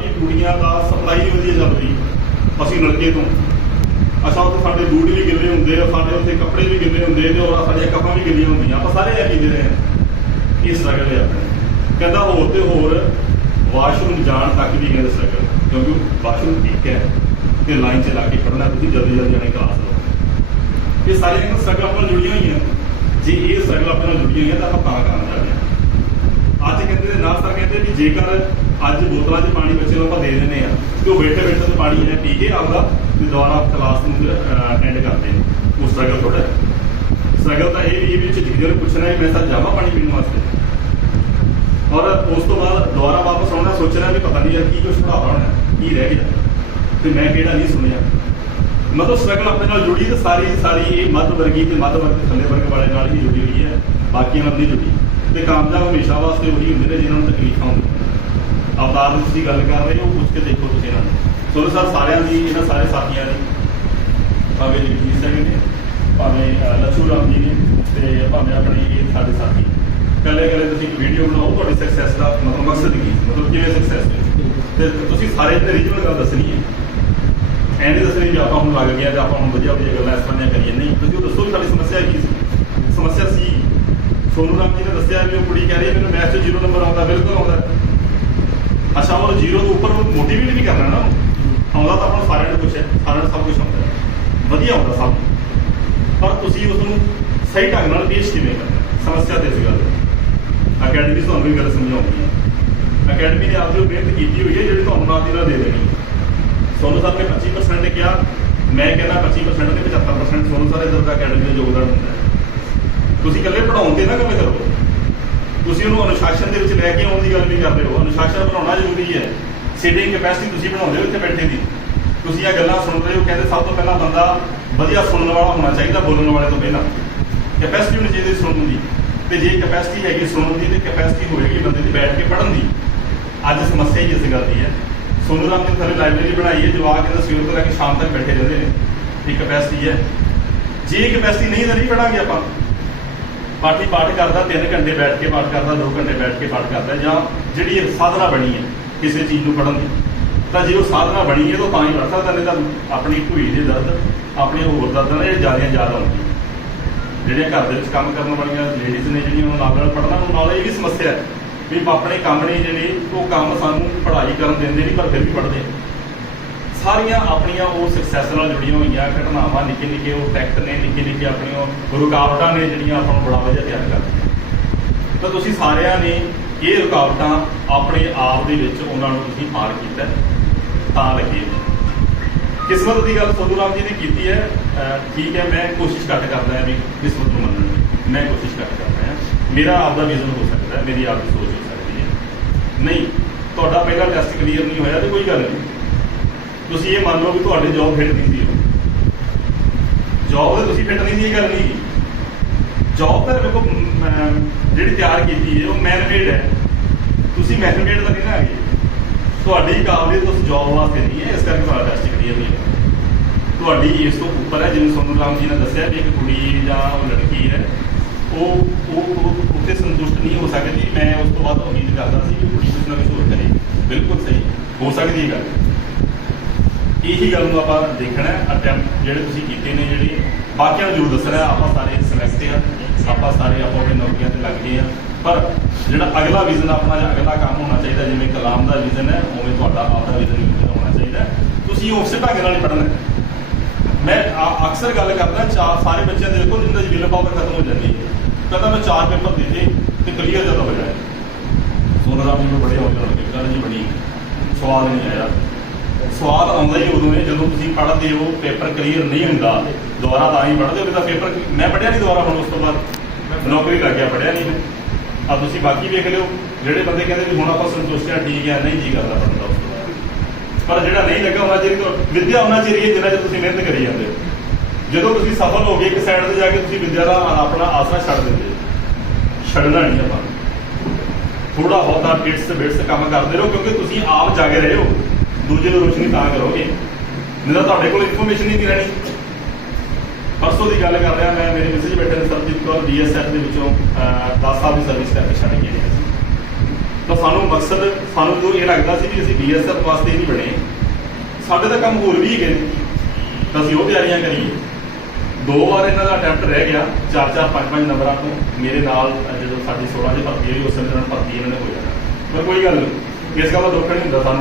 ਵੀ ਕੁੜੀਆਂ ਦਾ ਸਪਲਾਈ ਨਹੀਂ ਵਧੀਆ ਚੱਲਦੀ ਅਸੀਂ ਨਲਕੇ ਤੋਂ। ਅਸਾਂ ਉੱਥੇ ਸਾਡੇ ਬੂਟ ਵੀ ਗਿੱਲੇ ਹੁੰਦੇ ਆ, ਸਾਡੇ ਉੱਥੇ ਕੱਪੜੇ ਵੀ ਗਿੱਲੇ ਹੁੰਦੇ ਨੇ ਔਰ ਸਾਡੀਆਂ ਕੱਪਾਂ ਵੀ ਗਿੱਲੀਆਂ ਹੁੰਦੀਆਂ। ਆਪਾਂ ਸਾਰੇ ਇਹ ਪੀਂਦੇ ਰਹੇ ਹਾਂ ਇਹ ਸਟਰਗਲ ਹੈ ਆਪਣੇ ਕਹਿੰਦਾ ਹੋਰ ਤੇ ਹੋਰ ਵਾਸ਼ਰੂਮ ਜਾਣ ਤੱਕ ਵੀ ਕਹਿੰਦੇ ਸਟਰਗਲ ਕਿਉਂਕਿ ਵਾਸ਼ਰੂਮ ਠੀਕ ਹੈ ਤੇ ਲਾਈਨ 'ਚ ਲਾ ਕੇ ਖੜਨਾ ਤੁਸੀਂ ਜਲਦੀ ਜਲਦੀ ਜਾਣੇ ਕਲਾਸ ਲਓ। ਇਹ ਸਾਰੀਆਂ ਕਹਿੰਦੇ ਸਟਰਗਲ ਆਪਾਂ ਨਾਲ ਜੁੜੀਆਂ ਹੋਈਆਂ, ਜੇ ਇਹ ਸਟਰਗਲ ਆਪਣੇ ਨਾਲ ਜੁੜੀਆਂ ਹੋਈਆਂ ਤਾਂ ਆਪਾਂ ਤਾਂ ਕੰਮ ਕਰਦੇ ਹਾਂ ਅੱਜ ਕਹਿੰਦੇ ਨੇ ਨਾਲ ਤਾਂ ਕਹਿੰਦੇ ਵੀ ਜੇਕਰ ਅੱਜ ਬੋਤਲਾਂ 'ਚ ਪਾਣੀ ਬੱਚੇ ਨੂੰ ਆਪਾਂ ਦੇ ਦਿੰਦੇ ਆ ਤੇ ਉਹ ਬੈਠੇ ਬੈਠੇ ਤੋਂ ਪਾਣੀ ਹੈ ਪੀ ਕੇ ਆਪਦਾ ਤੇ ਦੁਬਾਰਾ ਕਲਾਸ ਨੂੰ ਅਟੈਂਡ ਕਰਦੇ ਨੇ। ਉਹ ਸਟਰਗਲ ਥੋੜਾ ਸਟਰਗਲ ਤਾਂ ਇਹ ਵੀ ਇਹ ਵਿੱਚ ਟੀਚਰ ਪੁੱਛਣਾ ਹੈ ਮੈਂ ਸਰ ਜਾਵਾਂ ਪਾਣੀ ਪੀਣ ਵਾਸਤੇ। ਔਰ ਉਸ ਤੋਂ ਬਾਅਦ ਦੁਬਾਰਾ ਵਾਪਸ ਆਉਣਾ, ਸੋਚਣਾ ਵੀ ਪਤਾ ਨਹੀਂ ਯਾਰ ਕੀ ਕੁਝ ਪੜਾਉਣਾ ਹੋਣਾ, ਕੀ ਰਹਿ ਗਿਆ। ਤੇ ਮੈਂ ਕਿਹੜਾ ਨਹੀਂ ਸੁਣਿਆ। ਮਤਲਬ ਸਟਰਗਲ ਆਪਣੇ ਨਾਲ ਜੁੜੀ ਤੇ ਸਾਰੀ ਸਾਰੀ ਇਹ ਮੱਧ ਵਰਗੀ ਤੇ ਮੱਧ ਵਰਗ, ਥੱਲੇ ਵਰਗ ਵਾਲੇ ਨਾਲ ਹੀ ਜੁੜੀ ਹੋਈ ਹੈ। ਬਾਕੀਆਂ ਨਾਲ ਨਹੀਂ ਜੁੜੀ। ਤੇ ਕਾਮਯਾਬ ਹਮੇਸ਼ਾ ਵਾਸਤੇ ਉਹੀ ਹੁੰਦੇ ਨੇ ਜਿਨ੍ਹਾਂ ਨੂੰ ਤਕਲੀਫਾਂ ਹੁੰਦੀਆਂ ਅਵਤਾਰ ਦੀ ਤੁਸੀਂ ਗੱਲ ਕਰ ਰਹੇ ਹੋ ਪੁੱਛ ਕੇ ਦੇਖੋ ਤੁਸੀਂ ਇਹਨਾਂ ਨੂੰ। ਸੋਨੂੰ ਸਰ ਸਾਰਿਆਂ ਦੀ ਇਹਨਾਂ ਸਾਰੇ ਸਾਥੀਆਂ ਦੀ ਭਾਵੇਂ ਜਗਜੀਤ ਸਿੰਘ ਨੇ ਭਾਵੇਂ ਅ, ਲੱਛੂ ਰਾਮ ਜੀ ਨੇ ਤੇ ਭਾਵੇਂ ਆਪਣੇ ਇਹ ਸਾਡੇ ਸਾਥੀ। ਕੱਲੇ ਕੱਲੇ ਤੁਸੀਂ ਵੀਡੀਓ ਬਣਾਓ ਤੁਹਾਡੀ ਸਕਸੈਸ ਦਾ ਮਤਲਬ ਮਕਸਦ ਕੀ? ਮਤਲਬ ਕਿਵੇਂ ਸਕਸੈਸ ਤੇ ਤੁਸੀਂ ਸਾਰੇ ਤੇ ਰੀਜਨਲ ਗੱਲ ਦੱਸਣੀ ਹੈ। ਐਂ ਨਹੀਂ ਦੱਸਣੀ ਵੀ ਆਪਾਂ ਹੁਣ ਲੱਗ ਗਿਆ ਤੇ ਆਪਾਂ ਹੁਣ ਵਧੀਆ ਵਧੀਆ ਗੱਲਾਂ ਇਸ ਤਰ੍ਹਾਂ ਕਰੀਏ। ਨਹੀਂ ਤੁਸੀਂ ਉਹ ਦੱਸੋ ਵੀ ਸਾਡੀ ਸਮੱਸਿਆ ਕੀ ਸੀ? ਸਮੱਸਿਆ ਸੀ। ਸੋਨੂ ਰਾਮ ਜੀ ਨੇ ਦੱਸਿਆ ਵੀ ਉਹ ਕੁੜੀ ਕਹਿ ਰਹੀ ਹੈ ਮੈਨੂੰ ਮੈਥ 'ਚ ਜ਼ੀਰੋ ਨੰਬਰ ਆਉਂਦਾ ਬਿਲਕੁਲ ਆਉਂਦਾ ਅੱਛਾ ਉਹ ਜ਼ੀਰੋ ਤੋਂ ਉੱਪਰ ਮੋਟੀਵੇਟ ਵੀ ਕਰਨਾ ਨਾ ਆਉਂਦਾ ਤਾਂ ਆਪਾਂ ਨੂੰ ਸਾਰਿਆਂ ਨੂੰ ਕੁਛ ਹੈ, ਸਾਰਿਆਂ ਨੂੰ ਸਭ ਕੁਝ ਆਉਂਦਾ ਹੈ। ਵਧੀਆ ਆਉਂਦਾ ਸਭ ਪਰ ਤੁਸੀਂ ਉਸ ਨੂੰ ਸਹੀ ਢੰਗ ਨਾਲ ਪੇਸ਼ ਕਿਵੇਂ ਕਰਨਾ ਸਮੱਸਿਆ ਤੇ ਇਸ ਗੱਲ ਅਕੈਡਮੀ ਤੁਹਾਨੂੰ ਵੀ ਗੱਲ ਸਮਝਾਉਂਦੀ ਹੈ। ਅਕੈਡਮੀ ਨੇ ਆਪਦੀ ਉਹ ਮਿਹਨਤ ਕੀਤੀ ਹੋਈ ਹੈ, ਜਿਹੜੀ ਤੁਹਾਨੂੰ ਨਾਲ ਦੀ ਨਾਲ ਦੇ ਦੇਣੀ ਹੈ। ਸਾਹਿਬ ਨੇ 25% ਕਿਹਾ, ਮੈਂ ਕਹਿੰਦਾ 25% ਤੇ 75% ਸੋਨੂ ਸਾਹਿਬ ਇਧਰ ਦਾ ਅਕੈਡਮੀ ਦਾ ਯੋਗਦਾਨ ਹੁੰਦਾ ਹੈ। ਤੁਸੀਂ ਇਕੱਲੇ ਪੜਾਉਣ ਤੇ ਨਾ ਗੱਲ ਕਰੋ। ਤੁਸੀਂ ਉਹਨੂੰ ਅਨੁਸ਼ਾਸਨ ਦੇ ਵਿੱਚ ਲੈ ਕੇ ਆਉਣ ਦੀ ਗੱਲ ਵੀ ਕਰਦੇ ਹੋ। ਅਨੁਸ਼ਾਸਨ ਬਣਾਉਣਾ ਜ਼ਰੂਰੀ ਹੈ। ਸੀਟਿੰਗ ਕੈਪੈਸਿਟੀ ਤੁਸੀਂ ਬਣਾਉਂਦੇ ਹੋ ਇੱਥੇ ਬੈਠੇ ਦੀ। ਤੁਸੀਂ ਇਹ ਗੱਲਾਂ ਸੁਣ ਰਹੇ ਹੋ, ਕਹਿੰਦੇ ਸਭ ਤੋਂ ਪਹਿਲਾਂ ਬੰਦਾ ਵਧੀਆ ਸੁਣਨ ਵਾਲਾ ਹੋਣਾ ਚਾਹੀਦਾ ਬੋਲਣ ਵਾਲੇ ਤੋਂ ਪਹਿਲਾਂ। ਕੈਪੈਸਿਟੀ ਹੋਣੀ ਚਾਹੀਦੀ ਸੁਣਨ ਦੀ। ਤੇ ਜੇ ਕੈਪੈਸਿਟੀ ਹੈਗੀ ਸੁਣਨ ਦੀ, ਤੇ ਕੈਪੈਸਿਟੀ ਹੋਏਗੀ ਬੰਦੇ ਦੀ ਬੈਠ ਕੇ ਪੜ੍ਹਨ ਦੀ। ਅੱਜ ਸਮੱਸਿਆ ਹੀ ਇਸ ਗੱਲ ਦੀ ਹੈ। ਸੋਨੂ ਰਾਮ ਨੇ ਥੱਲੇ ਲਾਇਬ੍ਰੇਰੀ ਬਣਾਈ ਹੈ, ਜਵਾਕ ਇਹਦਾ ਸਵੇਰ ਤੋਂ ਲੈ ਕੇ ਸ਼ਾਮ ਤੱਕ ਬੈਠੇ ਰਹਿੰਦੇ ਨੇ। ਇਹ ਕੈਪੈਸਿਟੀ ਹੈ। ਜੇ ਕੈਪੈਸਿਟੀ ਨਹੀਂ ਤਾਂ ਨਹੀਂ ਪੜਾਂਗੇ ਆਪਾਂ। ਪਾਠੀ ਪਾਠ ਕਰਦਾ 3 ਘੰਟੇ ਬੈਠ ਕੇ ਪਾਠ ਕਰਦਾ 2 ਘੰਟੇ ਬੈਠ ਕੇ ਪਾਠ ਕਰਦਾ, ਜਾਂ ਜਿਹੜੀ ਇਹ ਸਾਧਨਾ ਬਣੀ ਹੈ। ਕਿਸੇ ਚੀਜ਼ ਨੂੰ ਪੜ੍ਹਨ ਦੀ। ਤਾਂ ਜੇ ਉਹ ਸਾਧਨਾ ਬਣੀ ਹੈ, ਤਾਂ ਤਾਂ ਹੀ ਪੜ੍ਹ ਸਕਦਾ ਨਹੀਂ ਤਾਂ ਆਪਣੀ ਭੂਈ ਦੇ ਦਰਦ ਆਪਣੀ ਹੋਰ ਦਰਦਾਂ ਨੇ ਇਹ ਜ਼ਿਆਦਾ ਜ਼ਿਆਦਾ ਹੁੰਦੀ ਜਿਹੜੀਆਂ ਘਰ ਦੇ ਵਿੱਚ ਕੰਮ ਕਰਨ ਵਾਲੀਆਂ ਲੇਡੀਜ਼ ਨੇ ਜਿਹੜੀਆਂ ਉਹਨਾਂ ਨਾਲ ਪੜ੍ਹਨਾ ਉਹ ਨਾਲ ਇਹ ਵੀ ਸਮੱਸਿਆ ਹੈ ਵੀ ਆਪਣੇ ਕੰਮ ਨੇ ਜਿਹੜੇ, ਉਹ ਕੰਮ ਸਾਨੂੰ ਪੜ੍ਹਾਈ ਕਰਨ ਦਿੰਦੇ ਨਹੀਂ, ਪਰ ਫਿਰ ਵੀ ਪੜ੍ਹਦੇ ਸਾਰੀਆਂ ਆਪਣੀਆਂ ਉਹ ਸਕਸੈਸ ਨਾਲ ਜੁੜੀਆਂ ਹੋਈਆਂ ਘਟਨਾਵਾਂ ਨਿੱਕੇ ਨਿੱਕੇ ਉਹ ਫੈਕਟ ਨੇ ਨਿੱਕੇ ਨਿੱਕੇ ਆਪਣੀਆਂ ਉਹ ਰੁਕਾਵਟਾਂ ਨੇ, ਜਿਹੜੀਆਂ ਆਪਾਂ ਨੂੰ ਬੜਾ ਵਧੀਆ ਤਿਆਰ ਕਰਦੀਆਂ ਤਾਂ ਤੁਸੀਂ ਸਾਰਿਆਂ ਨੇ ਇਹ ਰੁਕਾਵਟਾਂ ਆਪਣੇ ਆਪ ਦੇ ਵਿੱਚ ਉਹਨਾਂ ਨੂੰ ਤੁਸੀਂ ਪਾਰ ਕੀਤਾ ਤਾਂ ਲੱਗੇ ਕਿਸਮਤ ਦੀ ਗੱਲ ਸੋਨੂ ਰਾਮ ਜੀ ਨੇ ਕੀਤੀ ਹੈ ਠੀਕ ਹੈ, ਮੈਂ ਕੋਸ਼ਿਸ਼ ਘੱਟ ਕਰਦਾ ਹਾਂ ਵੀ ਕਿਸਮਤ ਨੂੰ ਮੰਨਣ ਦੀ। ਮੈਂ ਕੋਸ਼ਿਸ਼ ਘੱਟ ਕਰਦਾ ਹਾਂ। ਮੇਰਾ ਆਪਦਾ ਵਿਜ਼ਨ ਹੋ ਸਕਦਾ ਹੈ, ਮੇਰੀ ਆਪਦੀ ਸੋਚ ਹੋ ਸਕਦੀ ਹੈ। ਨਹੀਂ, ਤੁਹਾਡਾ ਪਹਿਲਾ ਟੈਸਟ ਕਲੀਅਰ ਨਹੀਂ ਹੋਇਆ ਤੇ ਕੋਈ ਗੱਲ ਨਹੀਂ। ਤੁਸੀਂ ਇਹ ਮੰਨ ਲਓ ਵੀ ਤੁਹਾਡੇ ਜੌਬ ਫਿੱਟ ਨਹੀਂ ਸੀ। ਜੌਬ ਤੇ ਤੁਸੀਂ ਫਿੱਟ ਨਹੀਂ ਸੀ, ਇਹ ਗੱਲ ਨਹੀਂ ਜੌਬ ਤਾਂ ਮੇਰੇ ਕੋਲ ਜਿਹੜੀ ਤਿਆਰ ਕੀਤੀ ਹੈ, ਉਹ ਮੈਨ ਮੇਡ ਹੈ। ਤੁਸੀਂ ਮੈਨ ਮੇਡ ਦਾ ਨਹੀਂ ਹੈਗੇ। ਤੁਹਾਡੀ ਕਾਬਲੀਅਤ ਉਸ ਜੌਬ ਵਾਸਤੇ ਨਹੀਂ ਹੈ, ਇਸ ਕਰਕੇ ਤੁਹਾਡਾ ਟੈਸਟ ਕਲੀਅਰ ਨਹੀਂ ਹੋਇਆ ਤੁਹਾਡੀ ਇਸ ਤੋਂ ਉੱਪਰ ਹੈ, ਜਿਵੇਂ ਸੋਨੂ ਰਾਮ ਜੀ ਨੇ ਦੱਸਿਆ ਵੀ ਇੱਕ ਕੁੜੀ ਜਾਂ ਉਹ ਲੜਕੀ ਹੈ, ਉਹ ਉਹ ਉਹ ਉੱਥੇ ਸੰਤੁਸ਼ਟ ਨਹੀਂ ਹੋ ਸਕਦੀ। ਮੈਂ ਉਸ ਤੋਂ ਬਾਅਦ ਉਮੀਦ ਕਰਦਾ ਸੀ ਕਿ ਕੁੜੀ ਕੁਝ ਨਾ ਕੁਝ ਹੋਰ ਕਰੇ। ਬਿਲਕੁਲ ਸਹੀ। ਹੋ ਸਕਦੀ ਹੈ ਗੱਲ। ਇਹੀ ਗੱਲ ਨੂੰ ਆਪਾਂ ਦੇਖਣਾ ਹੈ ਅਟੈਂਪਟ ਜਿਹੜੇ ਤੁਸੀਂ ਕੀਤੇ ਨੇ ਜਿਹੜੇ, ਬਾਕੀਆਂ ਨੂੰ ਜ਼ਰੂਰ ਦੱਸਣਾ ਆਪਾਂ ਸਾਰੇ ਸਿਲੈਕਟ ਆ। ਆਪਾਂ ਸਾਰੇ ਆਪੋ ਆਪਣੇ ਨੌਕਰੀਆਂ ਤੇ ਲੱਗ ਗਏ ਆ। ਪਰ ਜਿਹੜਾ ਅਗਲਾ ਵਿਜ਼ਨ ਆਪਣਾ ਜਾਂ ਅਗਲਾ ਕੰਮ ਹੋਣਾ ਚਾਹੀਦਾ, ਜਿਵੇਂ ਕਲਾਮ ਦਾ ਵਿਜ਼ਨ ਹੈ, ਉਵੇਂ ਤੁਹਾਡਾ ਆਪਦਾ ਵਿਜ਼ਨ ਹੋਣਾ ਚਾਹੀਦਾ ਤੁਸੀਂ ਉਸੇ ਢੰਗ ਨਾਲ ਹੀ ਪੜ੍ਹਨਾ ਮੈਂ ਅਕਸਰ ਗੱਲ ਕਰਦਾ, ਚਾਰ ਸਾਰੇ ਬੱਚਿਆਂ ਦੇ ਦੇਖੋ ਜਿੰਦਾ ਵਿਲ ਪਾਵਰ ਖਤਮ ਹੋ ਜਾਂਦੀ ਹੈ। ਕਹਿੰਦਾ ਮੈਂ ਚਾਰ ਪੇਪਰ ਦਿੱਤੇ ਤੇ ਕਲੀਅਰ ਜਦੋਂ ਹੋ ਜਾਏ। ਸੋਨਾ ਰਾਮ ਜੀ ਨੂੰ ਬੜੇ ਹੌਲੇ ਨਾਲ ਗੱਲ ਜੀ ਬਣੀ। ਸਵਾਲ ਨਹੀਂ ਆਇਆ। ਸਵਾਲ ਆਉਂਦਾ ਹੀ ਉਦੋਂ ਹੈ ਜਦੋਂ ਤੁਸੀਂ ਪੜ੍ਹਦੇ ਹੋ ਪੇਪਰ ਕਲੀਅਰ ਨਹੀਂ ਹੁੰਦਾ ਦੁਬਾਰਾ ਤਾਂ ਹੀ ਪੜ੍ਹਦੇ ਹੋ ਤਾਂ ਪੇਪਰ ਮੈਂ ਪੜ੍ਹਿਆ ਨਹੀਂ ਦੁਬਾਰਾ ਹੁਣ ਉਸ ਤੋਂ ਬਾਅਦ। ਨੌਕਰੀ ਲੱਗ ਗਿਆ ਪੜ੍ਹਿਆ ਨਹੀਂ ਆ ਤੁਸੀਂ ਬਾਕੀ ਵੇਖ ਲਿਓ ਜਿਹੜੇ ਬੰਦੇ ਕਹਿੰਦੇ ਵੀ ਹੁਣ ਆਪਾਂ ਸੰਤੁਸ਼ਟ ਹਾਂ ਠੀਕ ਹੈ ਨਹੀਂ ਜੀ ਕਰਦਾ ਪੜ੍ਹਨ ਦਾ ਉਸ ਤੋਂ ਬਾਅਦ। ਪਰ ਜਿਹੜਾ ਨਹੀਂ ਲੱਗਾ ਉਹਨਾਂ ਚਿਰ ਤੋਂ ਵਿਦਿਆ ਉਹਨਾਂ ਚਿਰ ਹੀ ਹੈ ਜਿੰਨਾ ਚਿਰ ਤੁਸੀਂ ਮਿਹਨਤ ਕਰੀ ਜਾਂਦੇ ਹੋ। ਜਦੋਂ ਤੁਸੀਂ ਸਫਲ ਹੋ ਗਏ ਇੱਕ ਸਾਈਡ ਤੇ ਜਾ ਕੇ ਤੁਸੀਂ ਵਿਦਿਆ ਦਾ ਆਪਣਾ ਆਸਰਾ ਛੱਡ ਦਿੰਦੇ। ਛੱਡਣਾ ਨਹੀਂ ਆਪਾਂ। ਥੋੜਾ ਬਹੁਤਾ ਬਿਟਸ ਬਿਟਸ ਕੰਮ ਕਰਦੇ ਰਹੋ ਕਿਉਂਕਿ ਤੁਸੀਂ ਆਪ ਜਾਗ ਰਹੇ ਹੋ। ਦੂਜੇ ਨੂੰ ਰੋਸ਼ਨੀ ਤਾਂ ਕਰੋਗੇ। ਨਹੀਂ ਤਾਂ ਤੁਹਾਡੇ ਕੋਲ ਇਨਫੋਰਮੇਸ਼ਨ ਹੀ ਨਹੀਂ ਰਹਿਣੀ। ਪਰਸੋਂ ਦੀ ਗੱਲ ਕਰ ਰਿਹਾ ਮੈਂ ਮੇਰੇ ਮੈਸੇਜ ਬੈਠੇ ਨੇ ਸਰਜੀਤ ਕੌਰ ਡੀਐਸਐਫ ਦੇ ਵਿੱਚੋਂ ਅਹ, 10 ਸਾਲ ਦੀ ਸਰਵਿਸ ਕਰਕੇ ਛੱਡ ਕੇ ਤਾਂ ਸਾਨੂੰ ਮਕਸਦ ਸਾਨੂੰ ਜੋ ਇਹ ਲੱਗਦਾ ਸੀ ਵੀ ਅਸੀਂ ਬੀਐਸਐਫ ਵਾਸਤੇ ਨਹੀਂ ਬਣੇ ਸਾਡੇ ਤਾਂ ਕੰਮ ਹੋਰ ਵੀ ਹੈਗੇ ਤਾਂ ਅਸੀਂ ਉਹ ਤਿਆਰੀਆਂ ਕਰੀਏ। ਦੋ ਵਾਰ ਇਹਨਾਂ ਦਾ ਅਟੈਂਪਟ ਰਹਿ ਗਿਆ ਚਾਰ ਚਾਰ ਪੰਜ ਪੰਜ ਨੰਬਰਾਂ ਤੋਂ। ਮੇਰੇ ਨਾਲ ਜਦੋਂ ਸਾਡੀ 16 ਦੀ ਭਰਤੀ ਹੋਈ ਉਸ ਸਮੇਂ ਭਰਤੀ ਇਹਨਾਂ ਨੇ ਹੋ ਜਾਣਾ। ਪਰ ਕੋਈ ਗੱਲ ਨਹੀਂ। ਇਸ ਗੱਲ ਦਾ ਦੁੱਖ ਨਹੀਂ ਹੁੰਦਾ ਸਾਨੂੰ।